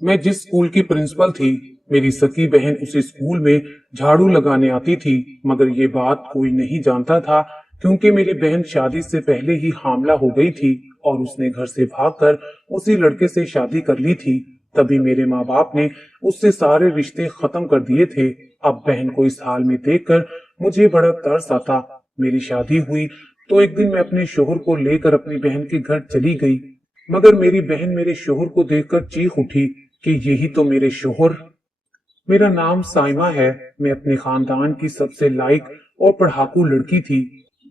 मैं जिस स्कूल की प्रिंसिपल थी, मेरी सकी बहन उसी स्कूल में झाड़ू लगाने आती थी, मगर ये बात कोई नहीं जानता था क्योंकि मेरी बहन शादी से पहले ही हामला हो गई थी और उसने घर से भागकर उसी लड़के से शादी कर ली थी। तभी मेरे माँ बाप ने उससे सारे रिश्ते खत्म कर दिए थे। अब बहन को इस हाल में देखकर मुझे बड़ा तरस आता। मेरी शादी हुई तो एक दिन मैं अपने शोहर को लेकर अपनी बहन के घर चली गई, मगर मेरी बहन मेरे शोहर को देखकर चीख उठी कि यही तो मेरे शोहर। मेरा नाम साइमा है। मैं अपने खानदान की सबसे लायक और पढ़ाकू लड़की थी।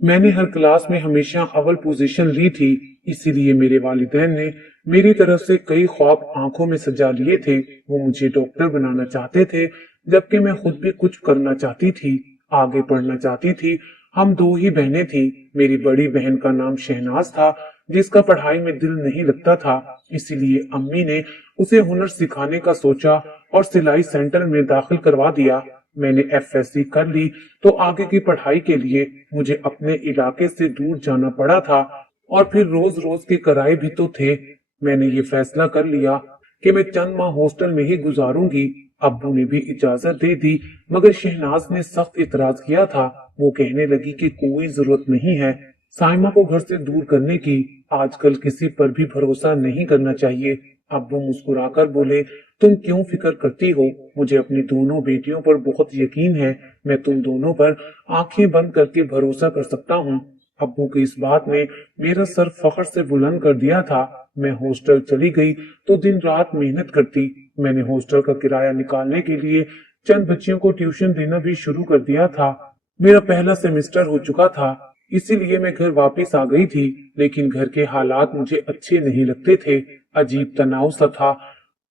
मैंने हर क्लास में हमेशा अव्वल पोजीशन ली थी, इसीलिए मेरे वालिदैन ने मेरी तरफ से कई ख्वाब आंखों में सजा लिए थे। वो मुझे डॉक्टर बनाना चाहते थे, जबकि मैं खुद भी कुछ करना चाहती थी, आगे पढ़ना चाहती थी। हम दो ही बहनें थी। मेरी बड़ी बहन का नाम शहनाज था, जिसका पढ़ाई में दिल नहीं लगता था, इसीलिए अम्मी ने उसे हुनर सिखाने का सोचा और सिलाई सेंटर में दाखिल करवा दिया। मैंने एफएससी कर ली तो आगे की पढ़ाई के लिए मुझे अपने इलाके से दूर जाना पड़ा था, और फिर रोज रोज के किराए भी तो थे। मैंने ये फैसला कर लिया कि मैं चंद माह हॉस्टल में ही गुजारूंगी। अब्बू ने भी इजाजत दे दी, मगर शहनाज ने सख्त इतराज किया था। वो कहने लगी कि कोई जरूरत नहीं है साइमा को घर से दूर करने की, आजकल किसी पर भी भरोसा नहीं करना चाहिए। अब्बू मुस्कुराकर बोले, तुम क्यों फिक्र करती हो, मुझे अपनी दोनों बेटियों पर बहुत यकीन है। मैं तुम दोनों पर आंखें बंद करके भरोसा कर सकता हूँ। अब्बू की इस बात ने मेरा सर फख्र से बुलंद कर दिया था। मैं हॉस्टल चली गई तो दिन रात मेहनत करती। मैंने हॉस्टल का किराया निकालने के लिए चंद बच्चियों को ट्यूशन देना भी शुरू कर दिया था। मेरा पहला सेमेस्टर हो चुका था, इसीलिए मैं घर वापस आ गई थी, लेकिन घर के हालात मुझे अच्छे नहीं लगते थे। अजीब तनाव सा था।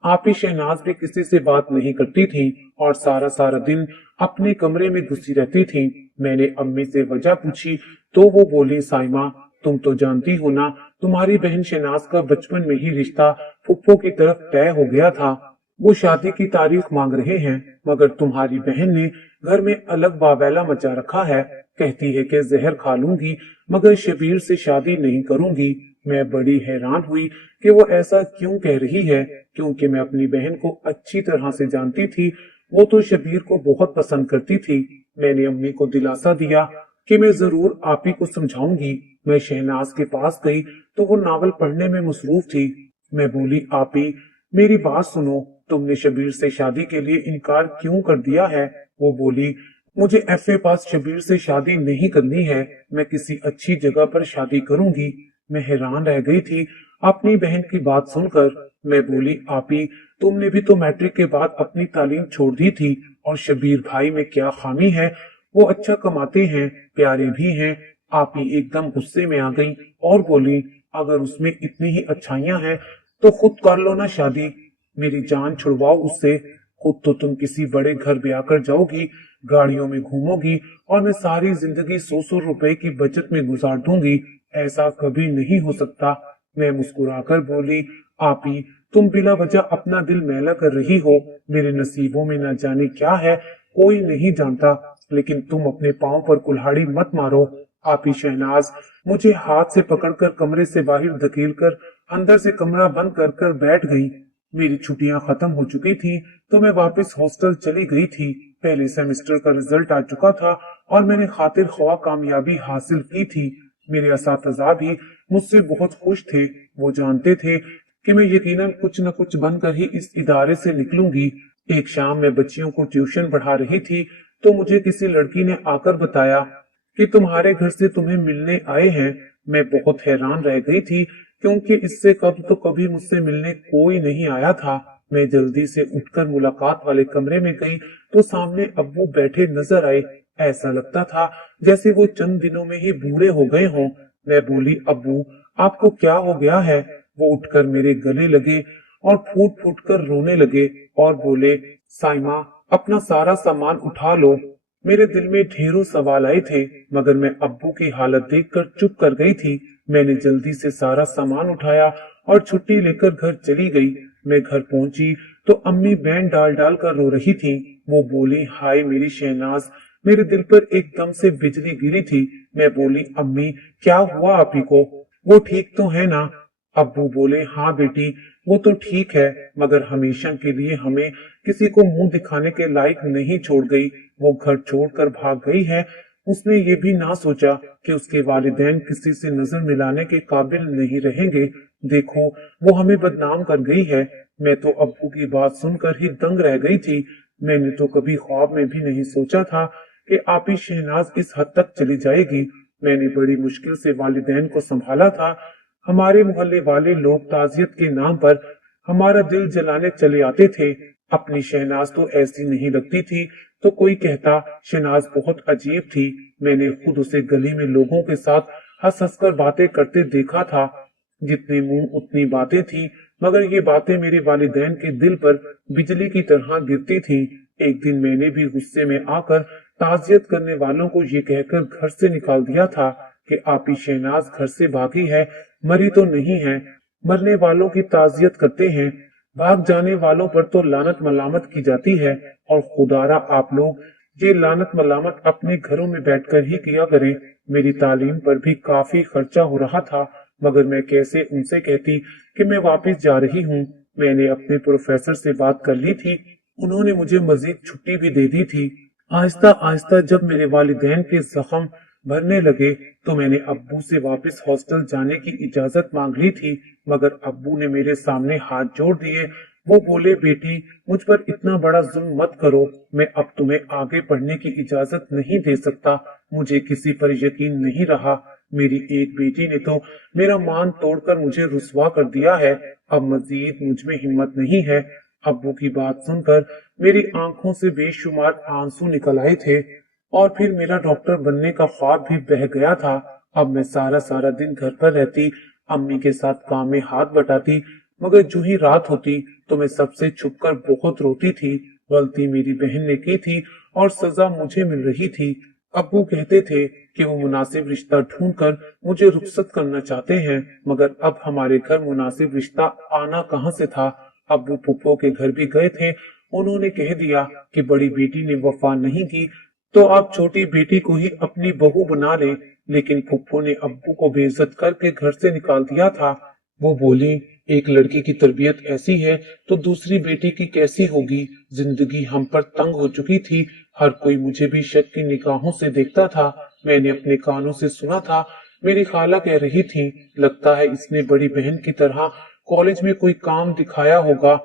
आपी शहनाज भी किसी से बात नहीं करती थी और सारा सारा दिन अपने कमरे में घुसी रहती थी। मैंने अम्मी से वजह पूछी तो वो बोली, साइमा तुम तो जानती हो ना, तुम्हारी बहन शहनाज का बचपन में ही रिश्ता फुप्पो की तरफ तय हो गया था। वो शादी की तारीख मांग रहे हैं, मगर तुम्हारी बहन ने घर में अलग बावैला मचा रखा है। कहती है कि जहर खा लूंगी मगर शबीर से शादी नहीं करूंगी। मैं बड़ी हैरान हुई कि वो ऐसा क्यों कह रही है, क्योंकि मैं अपनी बहन को अच्छी तरह से जानती थी। वो तो शबीर को बहुत पसंद करती थी। मैंने अम्मी को दिलासा दिया कि मैं जरूर आप ही को समझाऊंगी। मैं शहनाज के पास गई तो वो नावल पढ़ने में मसरूफ थी। मैं बोली, आप ही मेरी बात सुनो, तुमने शबीर से शादी के लिए इनकार क्यों कर दिया है? वो बोली, मुझे एफए पास शबीर से शादी नहीं करनी है, मैं किसी अच्छी जगह पर शादी करूंगी। मैं हैरान रह गई थी अपनी बहन की बात सुनकर। मैं बोली, आपी तुमने भी तो मैट्रिक के बाद अपनी तालीम छोड़ दी थी, और शबीर भाई में क्या खामी है? वो अच्छा कमाते हैं, प्यारे भी हैं। आपी एकदम गुस्से में आ गई और बोली, अगर उसमें इतनी ही अच्छाइयां हैं तो खुद कर लो ना शादी, मेरी जान छुड़वाओ उससे। खुद तो तुम किसी बड़े घर ब्याह कर जाओगी, गाड़ियों में घूमोगी, और मैं सारी जिंदगी 100 रुपए की बचत में गुजार दूंगी। ऐसा कभी नहीं हो सकता। मैं मुस्कुराकर बोली, आप ही तुम बिला वजह अपना दिल मैला कर रही हो। मेरे नसीबों में न जाने क्या है, कोई नहीं जानता, लेकिन तुम अपने पांव पर कुल्हाड़ी मत मारो। आप ही शहनाज मुझे हाथ से पकड़कर कमरे से बाहर धकेलकर अंदर से कमरा बंद कर कर बैठ गई। मेरी छुट्टियां खत्म हो चुकी थी तो मैं वापस हॉस्टल चली गई थी। पहले सेमेस्टर का रिजल्ट आ चुका था और मैंने खातिर ख्वाह कामयाबी हासिल की थी। मेरे असातिज़ा भी मुझसे बहुत खुश थे। वो जानते थे कि मैं यकीनन कुछ न कुछ बनकर ही इस इदारे से निकलूंगी। एक शाम मैं बच्चियों को ट्यूशन पढ़ा रही थी तो मुझे किसी लड़की ने आकर बताया कि तुम्हारे घर से तुम्हें मिलने आए हैं। मैं बहुत हैरान रह गई थी, क्योंकि इससे कभी मुझसे मिलने कोई नहीं आया था। मैं जल्दी से उठकर मुलाकात वाले कमरे में गई तो सामने अब्बू बैठे नजर आए। ऐसा लगता था जैसे वो चंद दिनों में ही बूढ़े हो गए हों। मैं बोली, अब्बू आपको क्या हो गया है? वो उठकर मेरे गले लगे और फूट फूट कर रोने लगे और बोले, साइमा अपना सारा सामान उठा लो। मेरे दिल में ढेरों सवाल आए थे, मगर मैं अब्बू की हालत देखकर चुप कर गई थी। मैंने जल्दी से सारा सामान उठाया और छुट्टी लेकर घर चली गई। मैं घर पहुंची तो अम्मी बैंड डाल डाल कर रो रही थी। वो बोली, हाय मेरी शहनाज, मेरे दिल पर एकदम से बिजली गिरी थी। मैं बोली, अम्मी क्या हुआ आप ही को? वो ठीक तो है ना? अब्बू बोले, हाँ बेटी, वो तो ठीक है, मगर हमेशा के लिए हमें किसी को मुंह दिखाने के लायक नहीं छोड़ गई। वो घर छोड़कर भाग गई है। उसने ये भी ना सोचा कि उसके वालिदैन किसी से नजर मिलाने के काबिल नहीं रहेंगे। देखो, वो हमें बदनाम कर गई है। मैं तो अब्बू की बात सुनकर ही दंग रह गई थी। मैंने तो कभी ख्वाब में भी नहीं सोचा था कि आपी शहनाज इस हद तक चली जाएगी। मैंने बड़ी मुश्किल से वालिदैन को संभाला था। हमारे मोहल्ले वाले लोग ताजियत के नाम पर हमारा दिल जलाने चले आते थे। अपनी शहनाज तो ऐसी नहीं लगती थी, तो कोई कहता शहनाज बहुत अजीब थी। मैंने खुद उसे गली में लोगों के साथ हंस हंस कर बातें करते देखा था। जितने मुंह उतनी बातें थी, मगर ये बातें मेरे वालिदैन के दिल पर बिजली की तरह गिरती थी। एक दिन मैंने भी गुस्से में आकर ताजियत करने वालों को ये कहकर घर से निकाल दिया था कि आपी शहनाज घर से भागी है, मरी तो नहीं है। मरने वालों की ताजियत करते हैं, भाग जाने वालों पर तो लानत मलामत की जाती है। और खुदारा आप लोग ये लानत मलामत अपने घरों में बैठकर ही किया करें। मेरी तालीम पर भी काफी खर्चा हो रहा था, मगर मैं कैसे उनसे कहती कि मैं वापस जा रही हूँ। मैंने अपने प्रोफेसर से बात कर ली थी, उन्होंने मुझे मजीद छुट्टी भी दे दी थी। आहिस्ता आहिस्ता जब मेरे वालिदैन के जख्म भरने लगे तो मैंने अब्बू से वापस हॉस्टल जाने की इजाजत मांग ली थी, मगर अब्बू ने मेरे सामने हाथ जोड़ दिए। वो बोले, बेटी, मुझ पर इतना बड़ा जुल्म मत करो। मैं अब तुम्हें आगे पढ़ने की इजाजत नहीं दे सकता। मुझे किसी पर यकीन नहीं रहा। मेरी एक बेटी ने तो मेरा मान तोड़कर मुझे रुसवा कर दिया है। अब मजीद मुझ में हिम्मत नहीं है। अब्बू की बात सुनकर मेरी आंखों से बेशुमार आंसू निकल आए थे, और फिर मेरा डॉक्टर बनने का ख्वाब भी बह गया था। अब मैं सारा सारा दिन घर पर रहती, अम्मी के साथ काम में हाथ बटाती, मगर जो ही रात होती तो मैं सबसे छुपकर बहुत रोती थी। गलती मेरी बहन ने की थी और सजा मुझे मिल रही थी। अब्बू कहते थे कि वो मुनासिब रिश्ता ढूंढकर मुझे रुखसत करना चाहते हैं, मगर अब हमारे घर मुनासिब रिश्ता आना कहाँ से था। अब्बू फुप्पो के घर भी गए थे। उन्होंने कह दिया कि बड़ी बेटी ने वफा नहीं की तो आप छोटी बेटी को ही अपनी बहू बना ले। लेकिन फुप्पो ने अब्बू को बेइज्जत करके घर से निकाल दिया था। वो बोली, एक लड़की की तरबियत ऐसी है तो दूसरी बेटी की कैसी होगी। जिंदगी हम पर तंग हो चुकी थी। हर कोई मुझे भी शक की निगाहों से देखता था। मैंने अपने कानों से सुना था, मेरी खाला कह रही थी, लगता है इसने बड़ी बहन की तरह कॉलेज में कोई काम दिखाया होगा,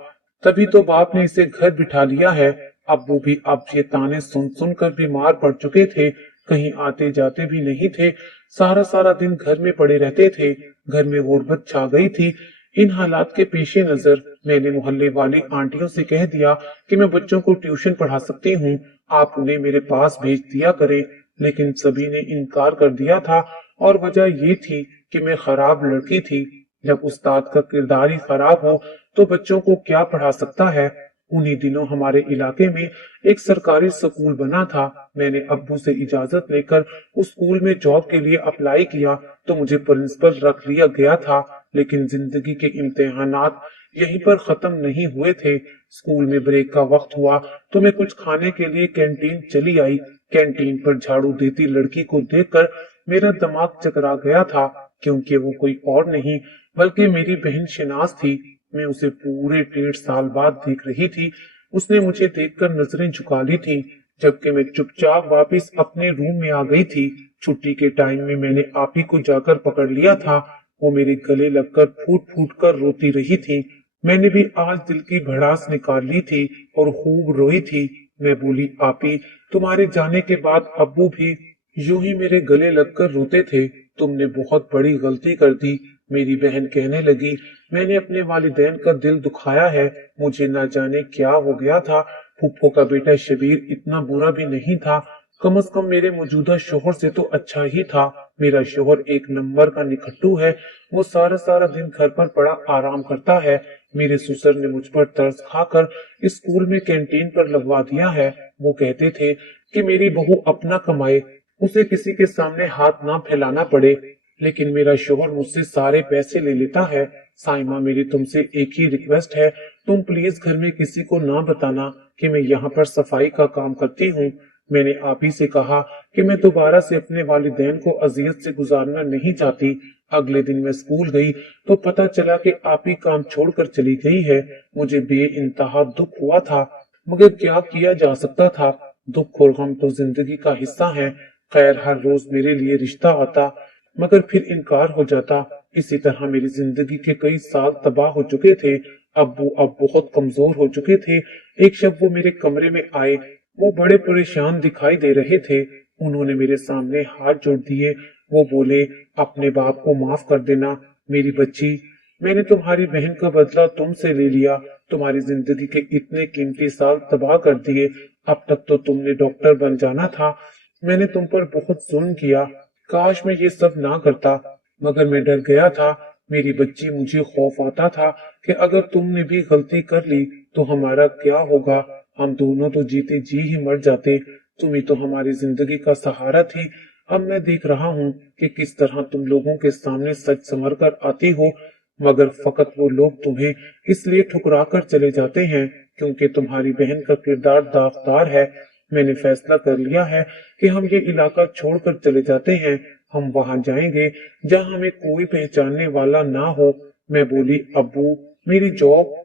तभी तो बाप ने इसे घर बिठा लिया है। अब्बू भी अब ये ताने सुन सुनकर बीमार पड़ चुके थे, कहीं आते जाते भी नहीं थे। सारा सारा दिन घर में पड़े रहते थे। घर में गुर्बत छा गई थी। इन हालात के पेशे नजर मैंने मोहल्ले वाली आंटियों से कह दिया कि मैं बच्चों को ट्यूशन पढ़ा सकती हूँ, आप उन्हें मेरे पास भेज दिया करें। लेकिन सभी ने इनकार कर दिया था, और वजह ये थी कि मैं खराब लड़की थी। जब उस्ताद का किरदार ही खराब हो तो बच्चों को क्या पढ़ा सकता है। उन्हीं दिनों हमारे इलाके में एक सरकारी स्कूल बना था। मैंने अब्बू से इजाजत लेकर उस स्कूल में जॉब के लिए अप्लाई किया तो मुझे प्रिंसिपल रख लिया गया था। लेकिन जिंदगी के इम्तिहानात यहीं पर खत्म नहीं हुए थे। स्कूल में ब्रेक का वक्त हुआ तो मैं कुछ खाने के लिए कैंटीन चली आई। कैंटीन पर झाड़ू देती लड़की को देखकर मेरा दिमाग चकरा गया था, क्योंकि वो कोई और नहीं बल्कि मेरी बहन शनाज थी। मैं उसे पूरे 1.5 साल बाद देख रही थी। उसने मुझे देखकर नजरें झुका ली थी, जबकि मैं चुपचाप वापस अपने रूम में आ गई थी। छुट्टी के टाइम में मैंने आपी को जाकर पकड़ लिया था। वो मेरे गले लगकर फूट फूट कर रोती रही थी। मैंने भी आज दिल की भड़ास निकाल ली थी और खूब रोई थी। मैं बोली, आपी, तुम्हारे जाने के बाद अब्बू भी यूं ही मेरे गले लगकर रोते थे। तुमने बहुत बड़ी गलती कर दी। मेरी बहन कहने लगी, मैंने अपने वालिदैन का दिल दुखाया है। मुझे ना जाने क्या हो गया था। फूफो का बेटा शबीर इतना बुरा भी नहीं था। कम से कम मेरे मौजूदा शोहर से तो अच्छा ही था। मेरा शोहर एक नंबर का निकट्टू है। वो सारा सारा दिन घर पर पड़ा आराम करता है। मेरे ससुर ने मुझ पर तरस खाकर स्कूल में कैंटीन पर लगवा दिया है। वो कहते थे कि मेरी बहू अपना कमाए, उसे किसी के सामने हाथ ना फैलाना पड़े। लेकिन मेरा शोहर मुझसे सारे पैसे ले लेता है। साइमा, मेरी तुमसे एक ही रिक्वेस्ट है, तुम प्लीज घर में किसी को ना बताना कि मैं यहाँ पर सफाई का काम करती हूँ। मैंने आप ही से कहा कि मैं दोबारा से अपने वालिदैन को अजियत से गुजारना नहीं चाहती। अगले दिन मैं स्कूल गई तो पता चला कि आप ही काम छोड़कर चली गई है। मुझे बेइंतहा दुख हुआ था, मगर क्या किया जा सकता था। दुख और गम तो जिंदगी का हिस्सा है। खैर, हर रोज मेरे लिए रिश्ता आता, मगर फिर इनकार हो जाता। इसी तरह मेरी जिंदगी के कई साल तबाह हो चुके थे। अब्बू अब बहुत कमजोर हो चुके थे। एक शब वो मेरे कमरे में आए। वो बड़े परेशान दिखाई दे रहे थे। उन्होंने मेरे सामने हाथ जोड़ दिए। वो बोले, अपने बाप को माफ कर देना मेरी बच्ची। मैंने तुम्हारी बहन का बदला तुमसे ले लिया, तुम्हारी जिंदगी के इतने कीमती साल तबाह कर दिए। अब तक तो तुमने डॉक्टर बन जाना था। मैंने तुम पर बहुत जुल्म किया। काश मैं ये सब ना करता, मगर मैं डर गया था मेरी बच्ची। मुझे खौफ आता था कि अगर तुमने भी गलती कर ली तो हमारा क्या होगा। हम दोनों तो जीते जी ही मर जाते। तुम ही तो हमारी जिंदगी का सहारा थी। अब मैं देख रहा हूँ कि किस तरह तुम लोगों के सामने सच संवर कर आती हो, मगर फकत वो लोग तुम्हें इसलिए ठुकरा कर चले जाते हैं क्योंकि तुम्हारी बहन का किरदार दागदार है। मैंने फैसला कर लिया है कि हम ये इलाका छोड़कर चले जाते हैं। हम वहां जाएंगे जहां हमें कोई पहचानने वाला ना हो। मैं बोली, अब्बू मेरी जॉब।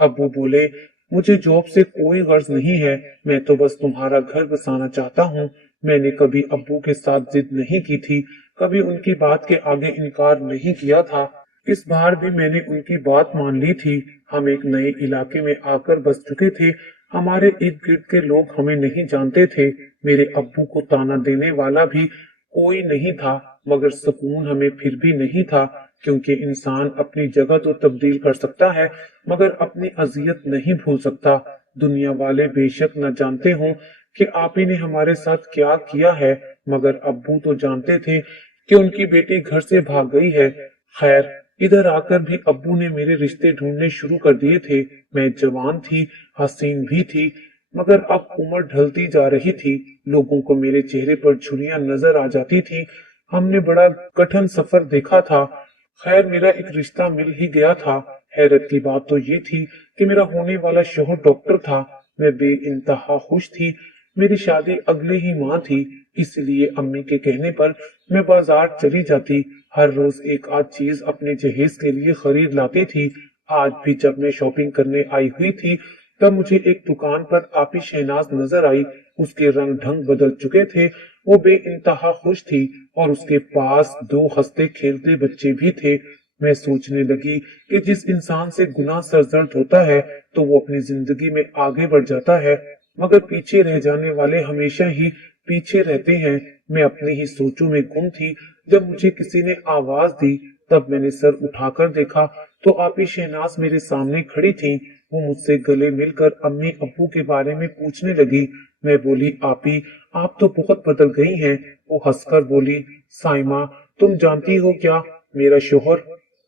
अब्बू बोले, मुझे जॉब से कोई गर्ज नहीं है, मैं तो बस तुम्हारा घर बसाना चाहता हूँ। मैंने कभी अब्बू के साथ जिद नहीं की थी, कभी उनकी बात के आगे इनकार नहीं किया था। इस बार भी मैंने उनकी बात मान ली थी। हम एक नए इलाके में आकर बस चुके थे। हमारे इर्द गिर्द के लोग हमें नहीं जानते थे। मेरे अब्बू को ताना देने वाला भी कोई नहीं था, मगर सुकून हमें फिर भी नहीं था, क्योंकि इंसान अपनी जगह तो तब्दील कर सकता है, मगर अपनी अजियत नहीं भूल सकता। दुनिया वाले बेशक न जानते हों कि आप ही ने हमारे साथ क्या किया है, मगर अब्बू तो जानते थे कि उनकी बेटी घर से भाग गई है। खैर, इधर आकर भी अब्बू ने मेरे रिश्ते ढूंढने शुरू कर दिए थे। मैं जवान थी, हसीन भी थी, मगर अब उम्र ढलती जा रही थी। लोगों को मेरे चेहरे पर झुर्रियां नजर आ जाती थी। हमने बड़ा कठिन सफर देखा था। खैर, मेरा एक रिश्ता मिल ही गया था। हैरत की बात तो ये थी कि मेरा होने वाला शौहर डॉक्टर था। मैं बेइंतहा खुश थी। मेरी शादी अगले ही माह थी, इसलिए अम्मी के कहने पर मैं बाजार चली जाती। हर रोज एक आध चीज अपने जहेज के लिए खरीद लाती थी। आज भी जब मैं शॉपिंग करने आई हुई थी, तब मुझे एक दुकान पर आपी शहनाज नजर आई। उसके रंग ढंग बदल चुके थे। वो बेइंतहा खुश थी और उसके पास दो हंसते खेलते बच्चे भी थे। मैं सोचने लगी कि जिस इंसान से गुनाह सरजर्द होता है तो वो अपनी जिंदगी में आगे बढ़ जाता है, मगर पीछे रह जाने वाले हमेशा ही पीछे रहते हैं। मैं अपनी ही सोचों में गुम थी। जब मुझे किसी ने आवाज दी, तब मैंने सर उठाकर देखा तो आपी शहनाज मेरे सामने खड़ी थी। वो मुझसे गले मिलकर अम्मी अब्बू के बारे में पूछने लगी। मैं बोली, आपी आप तो बहुत बदल गई हैं। वो हंसकर बोली, साइमा तुम जानती हो क्या, मेरा शोहर।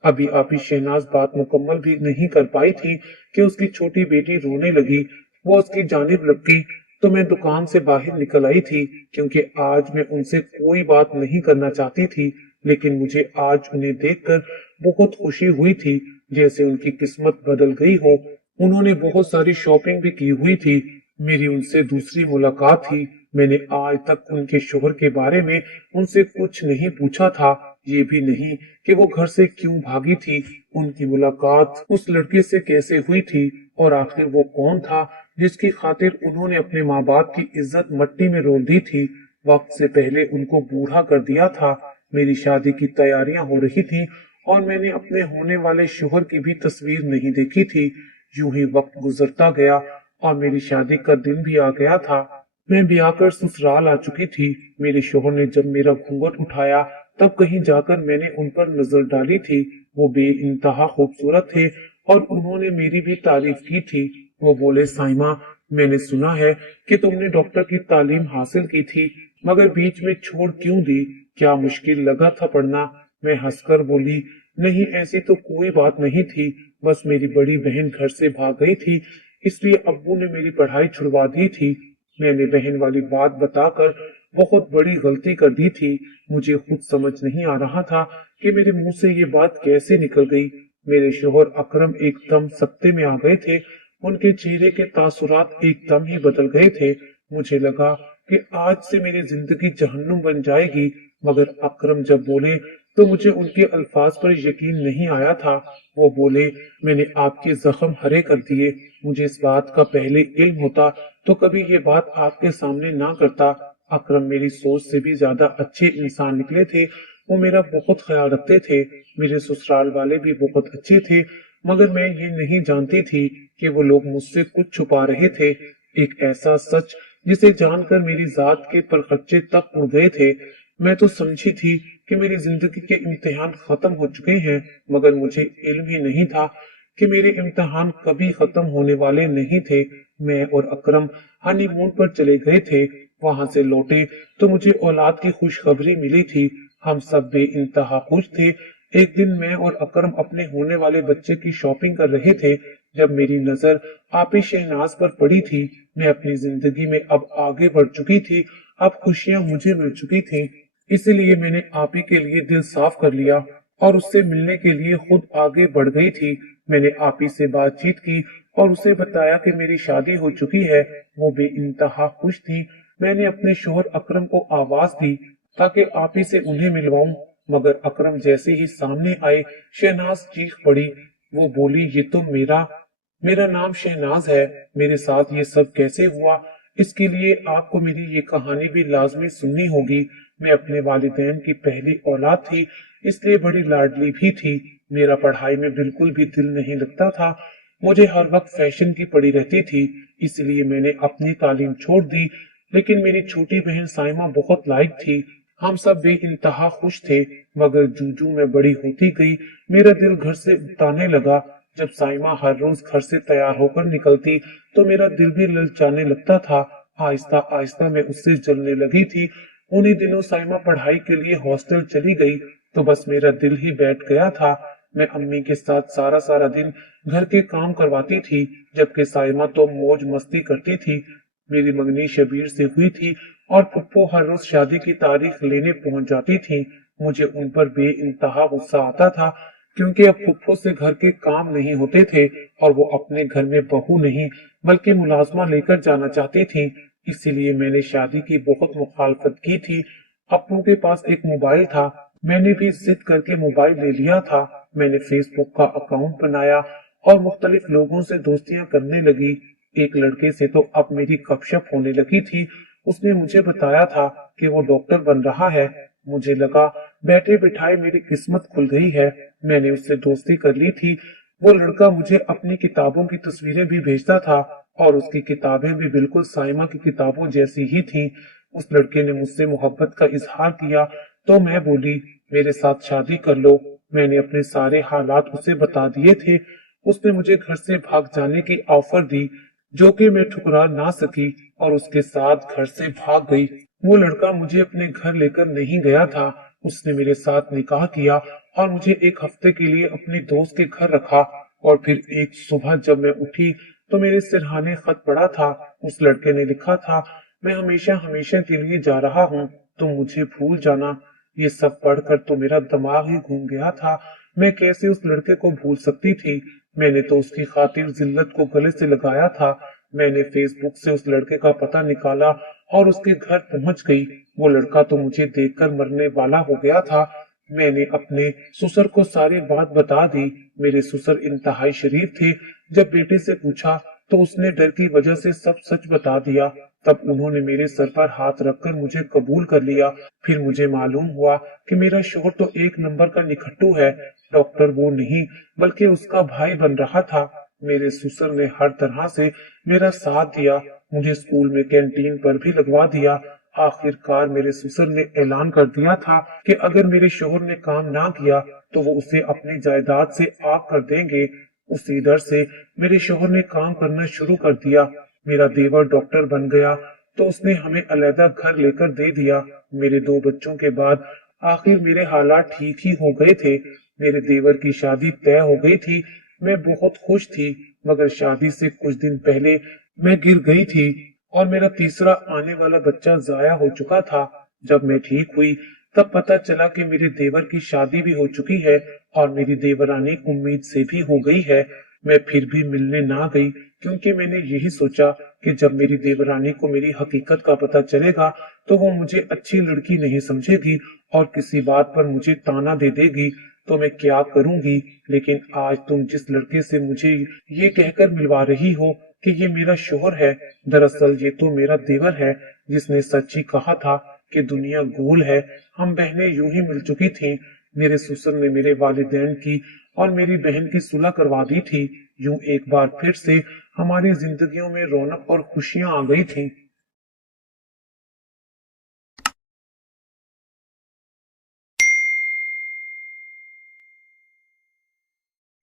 अभी आपी शहनाज बात मुकम्मल भी नहीं कर पाई थी कि उसकी छोटी बेटी रोने लगी। वो उसकी जानिब लपकी तो मैं दुकान से बाहर निकल आई थी, क्योंकि आज मैं उनसे कोई बात नहीं करना चाहती थी। लेकिन मुझे आज उन्हें देखकर बहुत खुशी हुई थी, जैसे उनकी किस्मत बदल गई हो। उन्होंने बहुत सारी शॉपिंग भी की हुई थी। मेरी उनसे दूसरी मुलाकात थी। मैंने आज तक उनके शोहर के बारे में उनसे कुछ नहीं पूछा था, ये भी नहीं कि वो घर से क्यों भागी थी। उनकी मुलाकात उस लड़के से कैसे हुई थी, और आखिर वो कौन था जिसकी खातिर उन्होंने अपने माँ बाप की इज्जत मट्टी में रोल दी थी, वक्त से पहले उनको बूढ़ा कर दिया था। मेरी शादी की तैयारियां हो रही थी और मैंने अपने होने वाले शोहर की भी तस्वीर नहीं देखी थी। यूं ही वक्त गुजरता गया और मेरी शादी का दिन भी आ गया था। मैं ब्याह कर ससुराल आ चुकी थी। मेरे शोहर ने जब मेरा घूंघट उठाया, तब कहीं जाकर मैंने उन पर नजर डाली थी। वो बेइंतहा खूबसूरत थे और उन्होंने मेरी भी तारीफ की थी। वो बोले, साइमा मैंने सुना है कि तुमने डॉक्टर की तालीम हासिल की थी, मगर बीच में छोड़ क्यों दी, क्या मुश्किल लगा था पढ़ना। मैं हंसकर बोली, नहीं ऐसी तो कोई बात नहीं थी, बस मेरी बड़ी बहन घर से भाग गई थी, इसलिए अब्बू ने मेरी पढ़ाई छुड़वा दी थी। मैंने बहन वाली बात बताकर बहुत बड़ी गलती कर दी थी। मुझे खुद समझ नहीं आ रहा था कि मेरे मुंह से ये बात कैसे निकल गई। मेरे शोहर अकरम एकदम सत्ते में आ गए थे। उनके चेहरे के तासुरात एकदम ही बदल गए थे। मुझे लगा कि आज से मेरी जिंदगी जहन्नुम बन जाएगी, मगर अकरम जब बोले तो मुझे उनके अल्फाज पर यकीन नहीं आया था। वो बोले, मैंने आपके जख्म हरे कर दिए। मुझे इस बात का पहले इल्म होता तो कभी ये बात आपके सामने ना करता। अकरम मेरी सोच से भी ज्यादा अच्छे इंसान निकले थे। वो मेरा बहुत ख्याल रखते थे। मेरे ससुराल वाले भी बहुत अच्छे थे, मगर मैं ये नहीं जानती थी कि वो लोग मुझसे कुछ छुपा रहे थे। एक ऐसा सच जिसे जानकर मेरी जात के परखच्चे तक उड़ गए थे। मैं तो समझी थी कि मेरी जिंदगी के इम्तिहान खत्म हो चुके हैं, मगर मुझे इल्म ही नहीं था कि मेरे इम्तिहान कभी खत्म होने वाले नहीं थे। मैं और अकरम हनीमून पर चले गए थे। वहां से लौटे तो मुझे औलाद की खुशखबरी मिली थी। हम सब बेइंतहा खुश थे। एक दिन मैं और अकरम अपने होने वाले बच्चे की शॉपिंग कर रहे थे, जब मेरी नजर आपी शहनाज पर पड़ी थी। मैं अपनी जिंदगी में अब आगे बढ़ चुकी थी। अब खुशियां मुझे मिल चुकी थी। इसीलिए मैंने आप ही के लिए दिल साफ कर लिया और उससे मिलने के लिए खुद आगे बढ़ गई थी। मैंने आप ही से बातचीत की और उसे बताया कि मेरी शादी हो चुकी है। वो बेइंतहा खुश थी। मैंने अपने शोहर अकरम को आवाज दी ताकि आप ही से उन्हें मिलवाऊं, मगर अकरम जैसे ही सामने आए, शहनाज चीख पड़ी। वो बोली, ये तो मेरा मेरा नाम शहनाज है। मेरे साथ ये सब कैसे हुआ? इसके लिए आपको मेरी ये कहानी भी लाजमी सुननी होगी। मैं अपने वालिदैन की पहली औलाद थी, इसलिए बड़ी लाडली भी थी। मेरा पढ़ाई में बिल्कुल भी दिल नहीं लगता था। मुझे हर वक्त फैशन की पड़ी रहती थी, इसलिए मैंने अपनी तालीम छोड़ दी। लेकिन मेरी छोटी बहन साइमा बहुत लायक थी। हम सब बेइंतहा खुश थे, मगर जूजू मैं बड़ी होती गई, मेरा दिल घर से उताने लगा। जब साइमा हर रोज घर से तैयार होकर निकलती तो मेरा दिल भी ललचाने लगता था। आहिस्ता आहिस्ता मैं उससे जलने लगी थी। उन्हीं दिनों साइमा पढ़ाई के लिए हॉस्टल चली गई तो बस मेरा दिल ही बैठ गया था। मैं अम्मी के साथ सारा सारा दिन घर के काम करवाती थी, जबकि साइमा तो मौज मस्ती करती थी। मेरी मंगनी शबीर से हुई थी और पुप्पो हर रोज शादी की तारीख लेने पहुंच जाती थी। मुझे उन पर बेइंतहा गुस्सा आता था, क्योंकि अब पुप्पो से घर के काम नहीं होते थे और वो अपने घर में बहू नहीं बल्कि मुलाजमा लेकर जाना चाहती थी। इसीलिए मैंने शादी की बहुत मुखालफत की थी। अप्पू के पास एक मोबाइल था, मैंने भी जिद करके मोबाइल ले लिया था। मैंने फेसबुक का अकाउंट बनाया और मुख्तलिफ लोगों से दोस्तियां करने लगी। एक लड़के से तो अब मेरी गपशप होने लगी थी। उसने मुझे बताया था कि वो डॉक्टर बन रहा है। मुझे लगा बैठे बिठाए मेरी किस्मत खुल गई है। मैंने उससे दोस्ती कर ली थी। वो लड़का मुझे अपनी किताबों की तस्वीरें भी भेजता था और उसकी किताबें भी बिल्कुल साइमा की किताबों जैसी ही थी। उस लड़के ने मुझसे मोहब्बत का इजहार किया तो मैं बोली, मेरे साथ शादी कर लो। मैंने अपने सारे हालात उसे बता दिए थे। उसने मुझे घर से भाग जाने की ऑफर दी, जो कि मैं ठुकरा ना सकी और उसके साथ घर से भाग गई। वो लड़का मुझे अपने घर लेकर नहीं गया था। उसने मेरे साथ निकाह किया और मुझे एक हफ्ते के लिए अपने दोस्त के घर रखा। और फिर एक सुबह जब मैं उठी तो मेरे सिरहाने खत पड़ा था। उस लड़के ने लिखा था, मैं हमेशा हमेशा के लिए जा रहा हूँ, तुम मुझे भूल जाना। ये सब पढ़कर तो मेरा दिमाग ही घूम गया था। मैं कैसे उस लड़के को भूल सकती थी? मैंने तो उसकी खातिर जिल्लत को गले से लगाया था। मैंने फेसबुक से उस लड़के का पता निकाला और उसके घर पहुंच गई। वो लड़का तो मुझे देखकर मरने वाला हो गया था। मैंने अपने ससुर को सारी बात बता दी। मेरे ससुर इंतहाई शरीफ थे। जब बेटे से पूछा तो उसने डर की वजह से सब सच बता दिया। तब उन्होंने मेरे सर पर हाथ रखकर मुझे कबूल कर लिया। फिर मुझे मालूम हुआ कि मेरा शोहर तो एक नंबर का निखट्टू है। डॉक्टर वो नहीं बल्कि उसका भाई बन रहा था। मेरे ससुर ने हर तरह से मेरा साथ दिया। मुझे स्कूल में कैंटीन पर भी लगवा दिया। आखिरकार मेरे ससुर ने ऐलान कर दिया था कि अगर मेरे शोहर ने काम ना किया तो वो उसे अपनी जायदाद से आग कर देंगे। उसी डर से मेरे शोहर ने काम करना शुरू कर दिया। मेरा देवर डॉक्टर बन गया तो उसने हमें अलग घर लेकर दे दिया। मेरे 2 बच्चों के बाद आखिर मेरे हालात ठीक ही हो गए थे। मेरे देवर की शादी तय हो गई थी। मैं बहुत खुश थी, मगर शादी से कुछ दिन पहले मैं गिर गई थी और मेरा तीसरा आने वाला बच्चा जाया हो चुका था। जब मैं ठीक हुई तब पता चला कि मेरे देवर की शादी भी हो चुकी है और मेरी देवरानी उम्मीद से भी हो गई है। मैं फिर भी मिलने ना गई, क्योंकि मैंने यही सोचा कि जब मेरी देवरानी को मेरी हकीकत का पता चलेगा तो वो मुझे अच्छी लड़की नहीं समझेगी और किसी बात पर मुझे ताना दे देगी। तो मैं क्या करूंगी। लेकिन आज तुम जिस लड़के से मुझे ये कहकर मिलवा रही हो कि ये मेरा शोहर है, दरअसल ये तो मेरा देवर है, जिसने सच ही कहा था कि दुनिया गोल है। हम बहनें यूं ही मिल चुकी थीं। मेरे ससुर ने मेरे वालिदैन की और मेरी बहन की सुलह करवा दी थी। यूं एक बार फिर से हमारी जिंदगियों में रौनक और खुशियां आ गई थी।